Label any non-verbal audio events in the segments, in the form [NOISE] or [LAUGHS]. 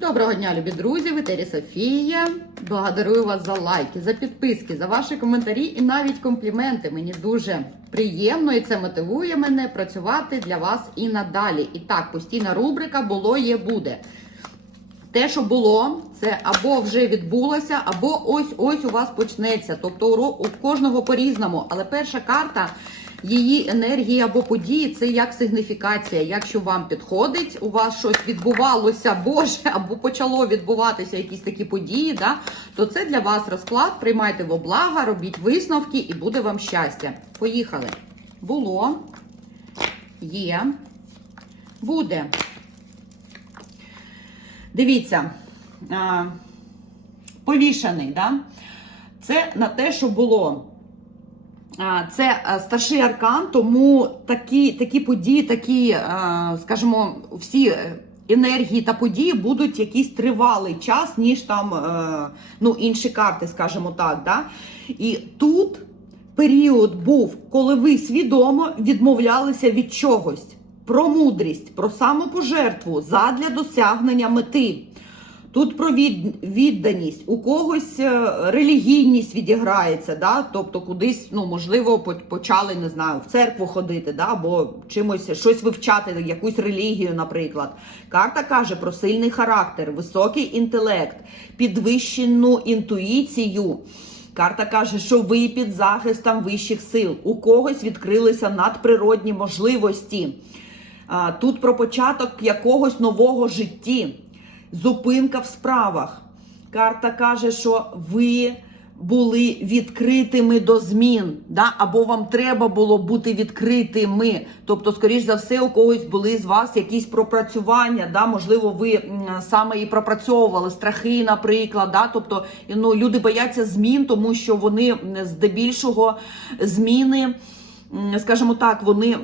Доброго дня, любі друзі! В етері Софія. Благодарую вас за лайки, за підписки, за ваші коментарі і навіть компліменти. Мені дуже приємно і це мотивує мене працювати для вас і надалі. І так, постійна рубрика було є буде. Те, що було, це або вже відбулося, або ось ось у вас почнеться. Тобто у кожного по-різному. Але перша карта, її енергії або події це як сигніфікація. Якщо вам підходить, у вас щось відбувалося, Боже, [LAUGHS] або почало відбуватися якісь такі події, да, то це для вас розклад. Приймайте во блага, робіть висновки і буде вам щастя. Поїхали. Було, є, буде. Дивіться, повішаний, да? це на те, що було. Це старший аркан, тому такі, такі події, такі, а, скажімо, всі е, енергії та події будуть якийсь тривалий час, ніж там е, ну, інші карти, скажімо так. Да? І тут період був, коли ви свідомо відмовлялися від чогось. Про мудрість, про самопожертву задля досягнення мети. Тут про від, відданість, у когось е, релігійність відіграється, да? тобто кудись, ну, можливо, почали, не знаю, в церкву ходити, да? або чимось щось вивчати, якусь релігію, наприклад. Карта каже про сильний характер, високий інтелект, підвищену інтуїцію. Карта каже, що ви під захистом вищих сил. У когось відкрилися надприродні можливості. Тут про початок якогось нового житті, зупинка в справах. Карта каже, що ви були відкритими до змін, да? або вам треба було бути відкритими. Тобто, скоріш за все, у когось були з вас якісь пропрацювання. Да? Можливо, ви саме і пропрацьовували страхи, наприклад. Да? Тобто, ну, люди бояться змін, тому що вони здебільшого зміни. Скажімо так, вони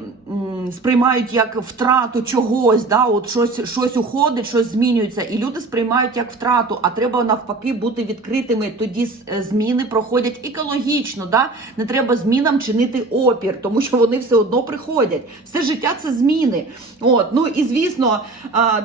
сприймають як втрату чогось, да, от щось, щось уходить, щось змінюється, і люди сприймають як втрату, а треба навпаки бути відкритими. Тоді е, зміни проходять екологічно. Да? Не треба змінам чинити опір, тому що вони все одно приходять. Все життя це зміни. От, ну і звісно,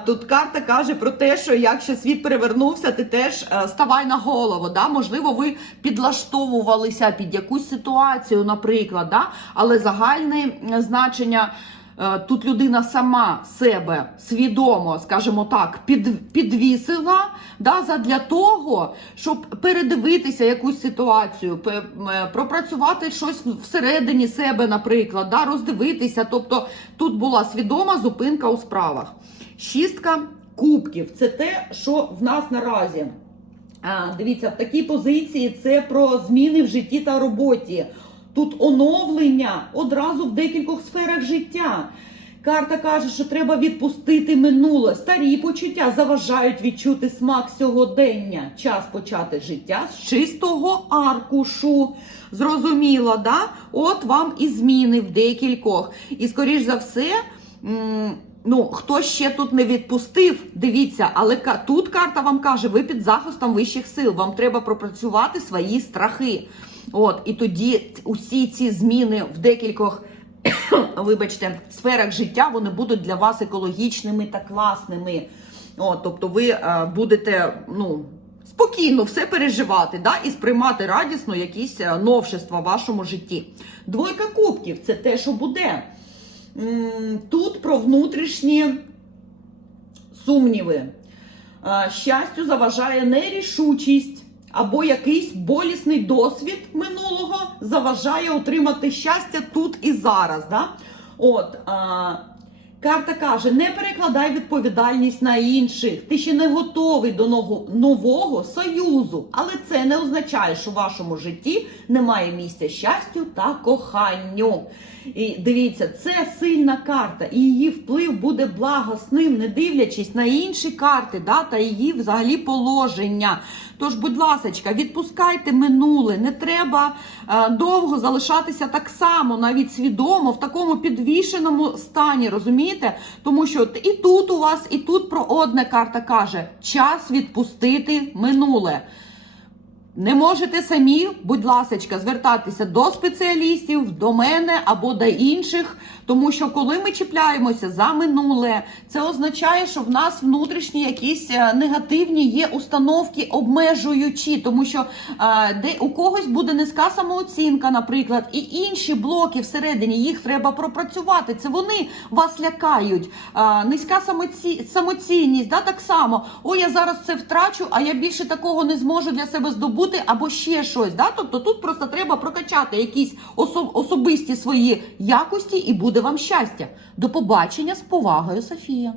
тут карта каже про те, що якщо світ перевернувся, ти теж е, ставай на голову. Да? Можливо, ви підлаштовувалися під якусь ситуацію, наприклад, да? але загальне е, значення. е, Тут людина сама себе свідомо, скажімо так, під, підвісила да, задля того, щоб передивитися якусь ситуацію, е, пропрацювати щось всередині себе, наприклад, да, роздивитися. Тобто тут була свідома зупинка у справах. Шістка кубків це те, що в нас наразі. Дивіться, в такій позиції це про зміни в житті та роботі. Тут оновлення одразу в декількох сферах життя. Карта каже, що треба відпустити минуле. Старі почуття заважають відчути смак сьогодення. Час почати життя з чистого аркушу. Зрозуміло, да? От вам і зміни в декількох. І скоріш за все. Ну, хто ще тут не відпустив, дивіться, але тут карта вам каже, ви під захистом вищих сил. Вам треба пропрацювати свої страхи. От, і тоді усі ці зміни в декількох, [COUGHS] вибачте, сферах життя вони будуть для вас екологічними та класними. От, тобто ви е, будете, ну. Спокійно все переживати да, і сприймати радісно якісь е, новшества в вашому житті. Двойка кубків це те, що буде. Тут про внутрішні сумніви. Е, Щастю заважає нерішучість або якийсь болісний досвід минулого заважає отримати щастя тут і зараз. Да? От, а, карта каже: не перекладай відповідальність на інших. Ти ще не готовий до нового, союзу. Але це не означає, що в вашому житті немає місця щастю та коханню. І дивіться, це сильна карта, і її вплив буде благосним, не дивлячись на інші карти, да, та її взагалі положення. Тож, будь ласка, відпускайте минуле, не треба е, довго залишатися так само, навіть свідомо, в такому підвішеному стані, розумієте? Тому що і тут у вас, і тут про одне карта каже: час відпустити минуле. Не можете самі, будь ласка, звертатися до спеціалістів, до мене або до інших, тому що коли ми чіпляємося за минуле, це означає, що в нас внутрішні якісь е, негативні є установки обмежуючі, тому що е, де у когось буде низька самооцінка, наприклад, і інші блоки всередині їх треба пропрацювати. Це вони вас лякають. Е, низька самоці... самоцінність, да, так само. О, я зараз це втрачу, а я більше такого не зможу для себе здобути, або ще щось. Да? Тобто тут просто треба прокачати якісь особ особисті свої якості, і буде вам щастя. До побачення з повагою, Софія.